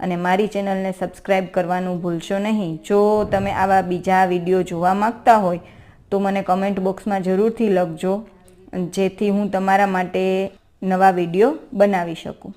અને મારી ચેનલને સબસ્ક્રાઈબ કરવાનું ભૂલશો નહીં। જો તમે આવા બીજા વિડીયો જોવા માંગતા હોય તો મને કમેન્ટ બોક્સમાં જરૂરથી લખજો, જેથી હું તમારા માટે નવા વિડીયો બનાવી શકું।